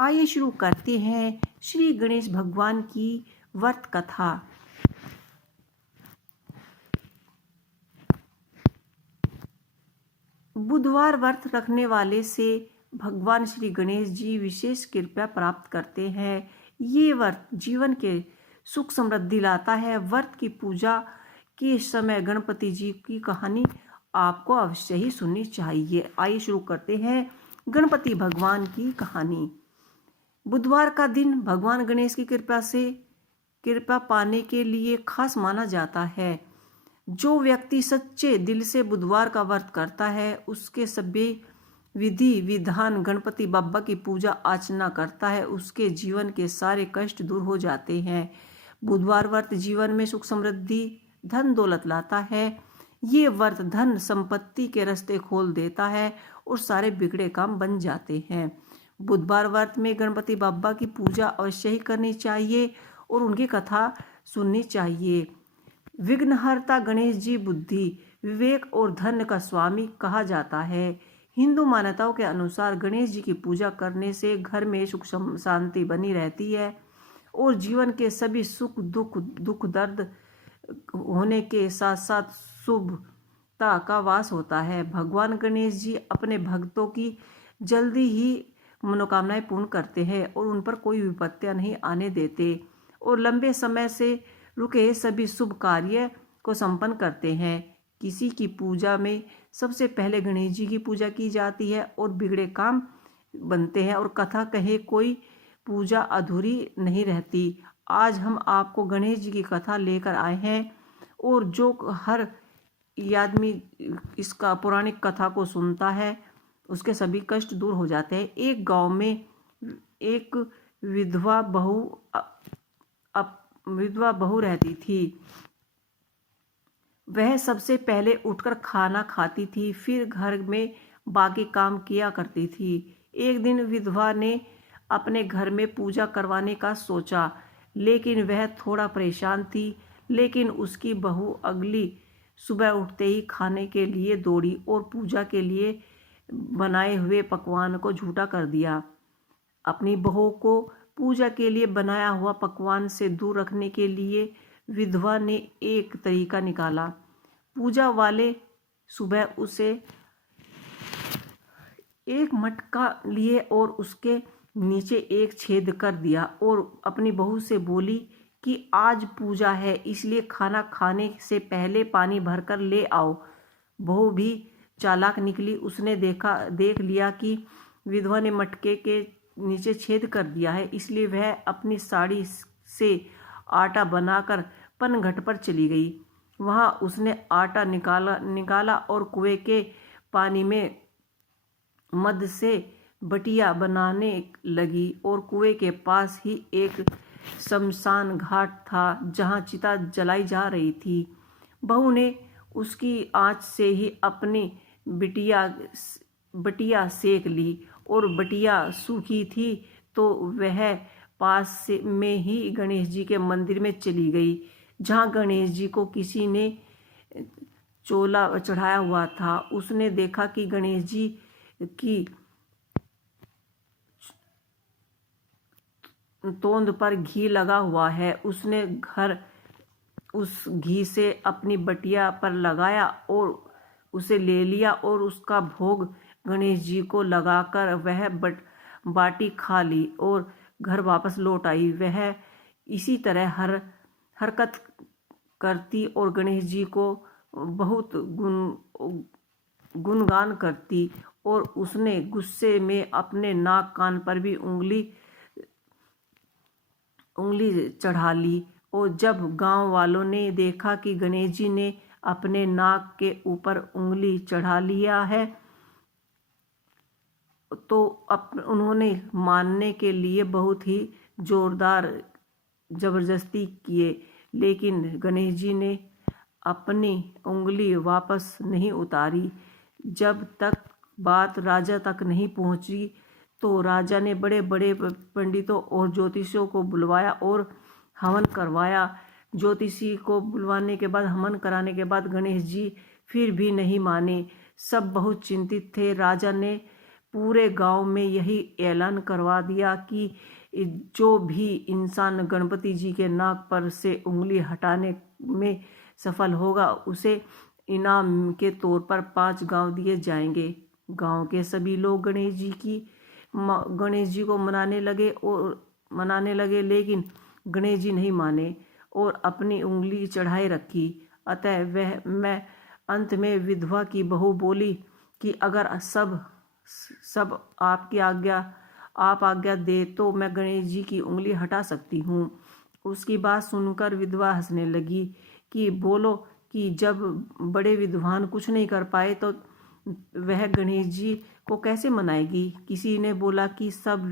आइए शुरू करते हैं श्री गणेश भगवान की व्रत कथा। बुधवार व्रत रखने वाले से भगवान श्री गणेश जी विशेष कृपा प्राप्त करते हैं। ये व्रत जीवन के सुख समृद्धि लाता है। व्रत की पूजा के समय गणपति जी की कहानी आपको अवश्य ही सुननी चाहिए। आइए शुरू करते हैं गणपति भगवान की कहानी। बुधवार का दिन भगवान गणेश की कृपा पाने के लिए खास माना जाता है। जो व्यक्ति सच्चे दिल से बुधवार का व्रत करता है, उसके सभी विधि विधान गणपति बप्पा की पूजा अर्चना करता है, उसके जीवन के सारे कष्ट दूर हो जाते हैं। बुधवार व्रत जीवन में सुख समृद्धि धन दौलत लाता है। ये व्रत धन संपत्ति के रास्ते खोल देता है और सारे बिगड़े काम बन जाते हैं। बुधवार व्रत में गणपति बप्पा की पूजा अवश्य ही करनी चाहिए और उनकी कथा सुननी चाहिए। विघ्नहर्ता गणेश जी बुद्धि, विवेक और धन का स्वामी कहा जाता है। हिंदू मान्यताओं के अनुसार गणेश जी की पूजा करने से घर में सुख शांति बनी रहती है और जीवन के सभी सुख दुख दर्द होने के साथ साथ शुभता का वास होता है। भगवान गणेश जी अपने भक्तों की जल्दी ही मनोकामनाएं पूर्ण करते हैं और उन पर कोई विपत्तियां नहीं आने देते और लंबे समय से रुके सभी शुभ कार्य को संपन्न करते हैं। किसी की पूजा में सबसे पहले गणेश जी की पूजा की जाती है और बिगड़े काम बनते हैं और कथा कहे कोई पूजा अधूरी नहीं रहती। आज हम आपको गणेश जी की कथा लेकर आए हैं और जो हर आदमी इसका पौराणिक कथा को सुनता है उसके सभी कष्ट दूर हो जाते हैं। एक गांव में एक विधवा बहू रहती थी। वह सबसे पहले उठकर खाना खाती थी, फिर घर में बाकी काम किया करती थी। एक दिन विधवा ने अपने घर में पूजा करवाने का सोचा, लेकिन वह थोड़ा परेशान थी। लेकिन उसकी बहू अगली सुबह उठते ही खाने के लिए दौड़ी और पूजा के लिए बनाए हुए पकवान को झूठा कर दिया। अपनी बहू को पूजा के लिए बनाया हुआ पकवान से दूर रखने के लिए विधवा ने एक तरीका निकाला। पूजा वाले सुबह उसे एक मटका लिए और उसके नीचे एक छेद कर दिया और अपनी बहू से बोली कि आज पूजा है, इसलिए खाना खाने से पहले पानी भरकर ले आओ। बहू भी चालाक निकली। उसने देख लिया कि विधवा ने मटके के नीचे छेद कर दिया है, इसलिए वह अपनी साड़ी से आटा बनाकर पनघट पर चली गई। वहां उसने आटा निकाला और कुएं के पानी में मध से बटिया बनाने लगी और कुएं के पास ही एक शमशान घाट था जहां चिता जलाई जा रही थी। बहू ने उसकी आंच से ही अपनी बटिया सेक ली और बटिया सूखी थी तो वह पास में ही गणेश जी के मंदिर में चली गई, जहां गणेश जी को किसी ने चोला चढ़ाया हुआ था। उसने देखा कि गणेश जी की तोंद पर घी लगा हुआ है। उसने उस घी से अपनी बटिया पर लगाया और उसे ले लिया और उसका भोग गणेश जी को लगाकर वह बाटी खा ली और घर वापस लौट आई। वह इसी तरह हरकत करती और गणेश जी को बहुत गुणगान करती और उसने गुस्से में अपने नाक कान पर भी उंगली चढ़ा ली। और जब गांव वालों ने देखा कि गणेश जी ने अपने नाक के ऊपर उंगली चढ़ा लिया है तो उन्होंने मानने के लिए बहुत ही जोरदार जबरदस्ती किए, लेकिन गणेश जी ने अपनी उंगली वापस नहीं उतारी। जब तक बात राजा तक नहीं पहुंची तो राजा ने बड़े बड़े पंडितों और ज्योतिषियों को बुलवाया और हवन करवाया। ज्योतिषी को बुलवाने के बाद हवन कराने के बाद गणेश जी फिर भी नहीं माने। सब बहुत चिंतित थे। राजा ने पूरे गांव में यही ऐलान करवा दिया कि जो भी इंसान गणपति जी के नाक पर से उंगली हटाने में सफल होगा उसे इनाम के तौर पर 5 गांव दिए जाएंगे। गांव के सभी लोग गणेश जी को मनाने लगे, लेकिन गणेश जी नहीं माने और अपनी उंगली चढ़ाए रखी। अतः मैं अंत में विधवा की बहू बोली कि अगर सब आप आज्ञा दे तो मैं गणेश जी की उंगली हटा सकती हूँ। उसकी बात सुनकर विधवा हंसने लगी कि बोलो कि जब बड़े विद्वान कुछ नहीं कर पाए तो वह गणेश जी को कैसे मनाएगी। किसी ने बोला कि सब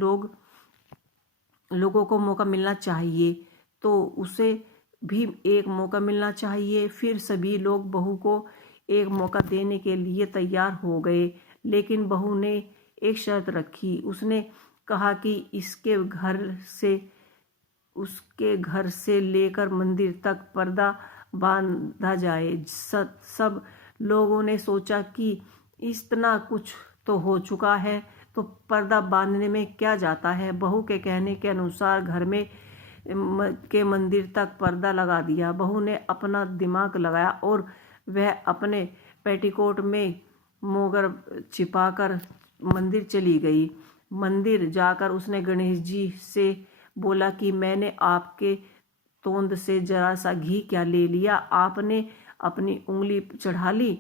लोगों को मौका मिलना चाहिए, तो उसे भी एक मौका मिलना चाहिए। फिर सभी लोग बहू को एक मौका देने के लिए तैयार हो गए, लेकिन बहू ने एक शर्त रखी। उसने कहा कि उसके घर से लेकर मंदिर तक पर्दा बांधा जाए। सब लोगों ने सोचा कि इतना कुछ तो हो चुका है, तो पर्दा बांधने में क्या जाता है। बहू के कहने के अनुसार घर में के मंदिर तक पर्दा लगा दिया। बहू ने अपना दिमाग लगाया और वह अपने पेटीकोट में मोगर छिपाकर मंदिर चली गई। मंदिर जाकर उसने गणेश जी से बोला कि मैंने आपके तोंद से जरा सा घी क्या ले लिया, आपने अपनी उंगली चढ़ा ली,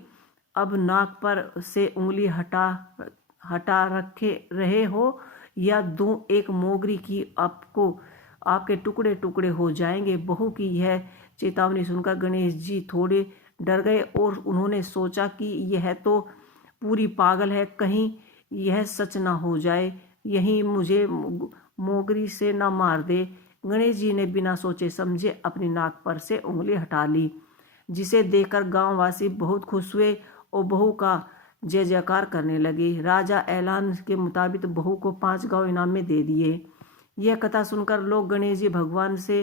अब नाक पर से उंगली हटा रखे रहे हो या दूं एक मोगरी की आपके टुकड़े टुकड़े हो जाएंगे। बहू की यह चेतावनी सुनकर गणेश जी थोड़े डर गए और उन्होंने सोचा कि यह तो पूरी पागल है, कहीं यह सच ना हो जाए, यहीं मुझे मोगरी से ना मार दे। गणेश जी ने बिना सोचे समझे अपनी नाक पर से उंगली हटा ली, जिसे देखकर गांववासी बहुत खुश हुए और बहू का जय जयकार करने लगे। राजा ऐलान के मुताबिक बहू को 5 गांव इनाम में दे दिए। यह कथा सुनकर लोग गणेश जी भगवान से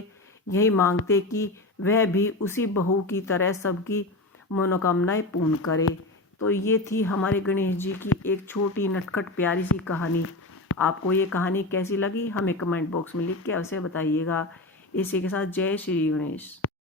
यही मांगते कि वह भी उसी बहू की तरह सबकी मनोकामनाएं पूर्ण करे। तो ये थी हमारे गणेश जी की एक छोटी नटखट प्यारी सी कहानी। आपको ये कहानी कैसी लगी हमें कमेंट बॉक्स में लिख के अवश्य बताइएगा। इसी के साथ जय श्री गणेश।